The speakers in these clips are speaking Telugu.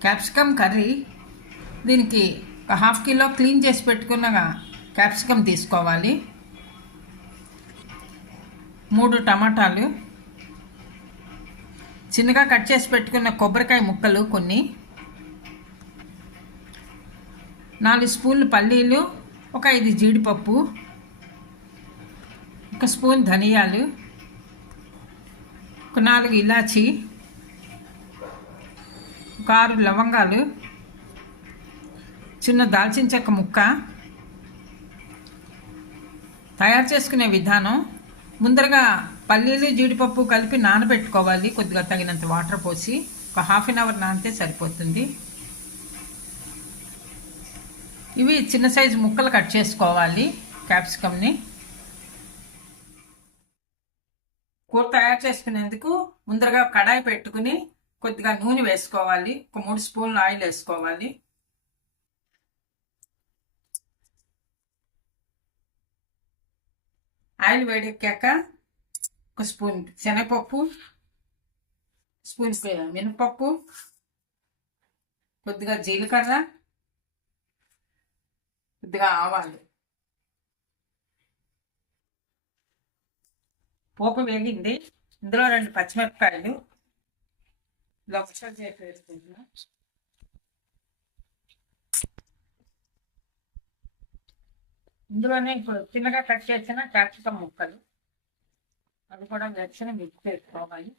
క్యాప్సికమ్ కర్రీ దీనికి ఒక హాఫ్ కిలో క్లీన్ చేసి పెట్టుకున్న క్యాప్సికమ్ తీసుకోవాలి. మూడు టమాటాలు. చిన్నగా కట్ చేసి పెట్టుకున్న కొబ్బరికాయ ముక్కలు కొన్ని. నాలుగు స్పూన్లు పల్లీలు ఒక ఐదు జీడిపప్పు ఒక స్పూన్ ధనియాలు ఒక నాలుగు ఇలాచి ఒక ఆరు లవంగాలు చిన్న దాల్చిన చెక్క ముక్క తయారు చేసుకునే విధానం. ముందరగా పల్లీలు జీడిపప్పు కలిపి నానబెట్టుకోవాలి. కొద్దిగా తగినంత వాటర్ పోసి ఒక హాఫ్ అన్ అవర్ నానితే సరిపోతుంది. ఇవి చిన్న సైజు ముక్కలు కట్ చేసుకోవాలి క్యాప్సికమ్ని. కూర తయారు చేసుకునేందుకు ముందరగా కడాయి పెట్టుకుని కొద్దిగా నూనె వేసుకోవాలి. ఒక మూడు స్పూన్లు ఆయిల్ వేసుకోవాలి. ఆయిల్ వేడెక్కాక ఒక స్పూన్ శనగపప్పు స్పూన్ మినపప్పు కొద్దిగా జీలకర్ర కొద్దిగా ఆవాలు. పోపు వేగింది. ఇందులో రెండు పచ్చిమిరపకాయలు ఇలా ఒకసారి చేసి ఇందులోనే ఇప్పుడు చిన్నగా కట్ చేసిన క్యాప్సికమ్ ముక్కలు. అవి కూడా వెచ్చని మిక్స్ చేసుకోవాలి.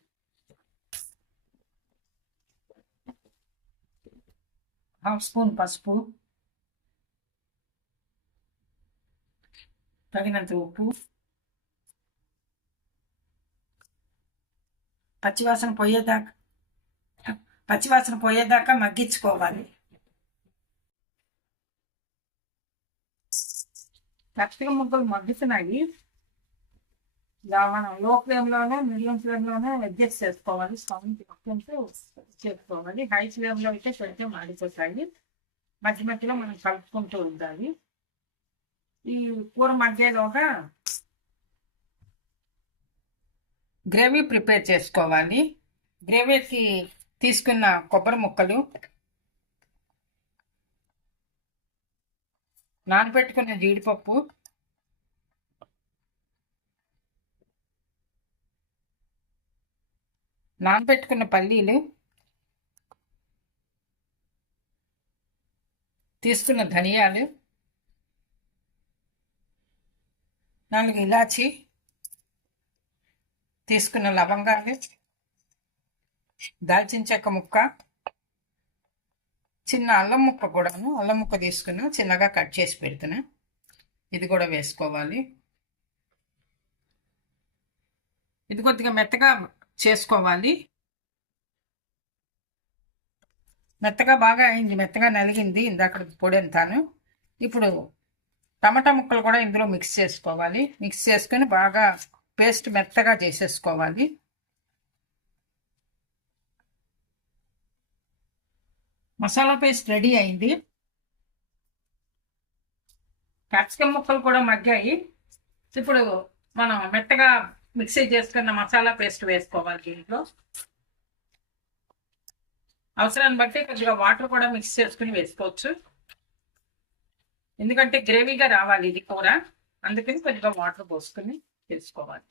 హాఫ్ స్పూన్ పసుపు. తగినంత ఉప్పు. పచ్చివాసన పోయేదాకా పచ్చివాసన పోయేదాకా మగ్గించుకోవాలి. పచ్చిక ముగ్గులు మగ్గుతున్నాయి. ఇలా మనం లో ఫ్లేమ్లోనే మీడియం ఫ్లేమ్లోనే అడ్జస్ట్ చేసుకోవాలి. స్టవ్ పక్కనతో చేసుకోవాలి. హై ఫ్లేమ్లో అయితే కొంచెం మాడిపోతాయి. మధ్య మధ్యలో మనం కలుపుకుంటూ ఉండాలి. ఈ కూర మగ్గేలోగా గ్రేవీ ప్రిపేర్ చేసుకోవాలి. గ్రేవీకి తీసుకున్న కొబ్బరి ముక్కలు నానబెట్టుకున్న జీడిపప్పు నానబెట్టుకున్న పల్లీలు తీసుకున్న ధనియాలు నాలుగు ఇలాచి తీసుకున్న లవంగాలు దాల్చిన చెక్క ముక్క చిన్న అల్లం ముక్క కూడాను అల్లం ముక్క తీసుకున్నా చిన్నగా కట్ చేసి పెడుతున్నా. ఇది కూడా వేసుకోవాలి. ఇది కొద్దిగా మెత్తగా చేసుకోవాలి. మెత్తగా బాగా అయింది మెత్తగా నలిగింది. ఇందాక పొడి అంతాను. ఇప్పుడు టమాటా ముక్కలు కూడా ఇందులో మిక్స్ చేసుకోవాలి. మిక్స్ చేసుకొని బాగా పేస్ట్ మెత్తగా చేసేసుకోవాలి. మసాలా పేస్ట్ రెడీ అయింది. క్యాప్సికమ్ ముక్కలు కూడా మగ్గాయి. ఇప్పుడు మనం మెత్తగా మిక్సీ చేసుకున్న మసాలా పేస్ట్ వేసుకోవాలి దీంట్లో. అవసరాన్ని బట్టి కొద్దిగా వాటర్ కూడా మిక్స్ చేసుకుని వేసుకోవచ్చు. ఎందుకంటే గ్రేవీగా రావాలి ఇది కూర. అందుకని కొద్దిగా వాటర్ పోసుకుని వేసుకోవాలి.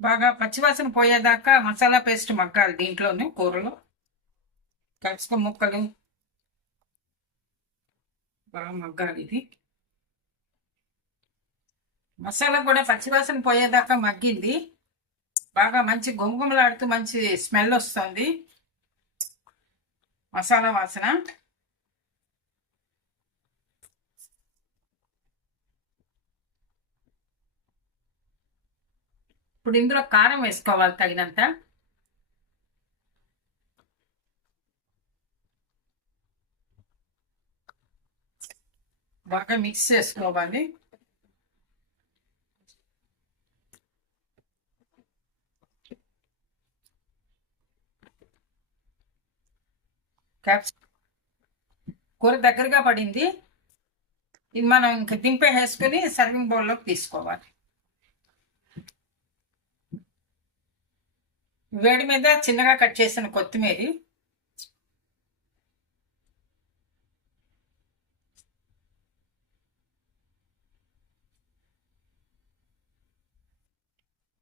బాగా పచ్చివాసన పోయేదాకా మసాలా పేస్ట్ మగ్గాలి దీంట్లోనే కూరలో. క్యాప్సికమ్ ముక్కలు బాగా మగ్గాలి ఇది. మసాలా కూడా పచ్చివాసన పోయేదాకా మగ్గింది. బాగా మంచి గుమగుమలాడుతూ మంచి స్మెల్ వస్తుంది. మసాలా వాసన. ఇప్పుడు ఇందులో కారం వేసుకోవాలి తగినంత. బాగా మిక్స్ చేసుకోవాలి. క్యాప్స్ కూర దగ్గరగా పడింది. ఇది మనం ఇంక దింపేసుకుని సర్వింగ్ బౌల్లోకి తీసుకోవాలి. వేడి మీద చిన్నగా కట్ చేసిన కొత్తిమీర.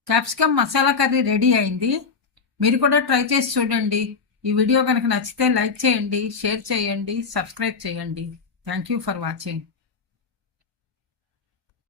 క్యాప్సికమ్ మసాలా కర్రీ రెడీ అయింది. మీరు కూడా ట్రై చేసి చూడండి. ఈ వీడియో కనుక నచ్చితే లైక్ చేయండి షేర్ చేయండి సబ్స్క్రైబ్ చేయండి. Thank you for watching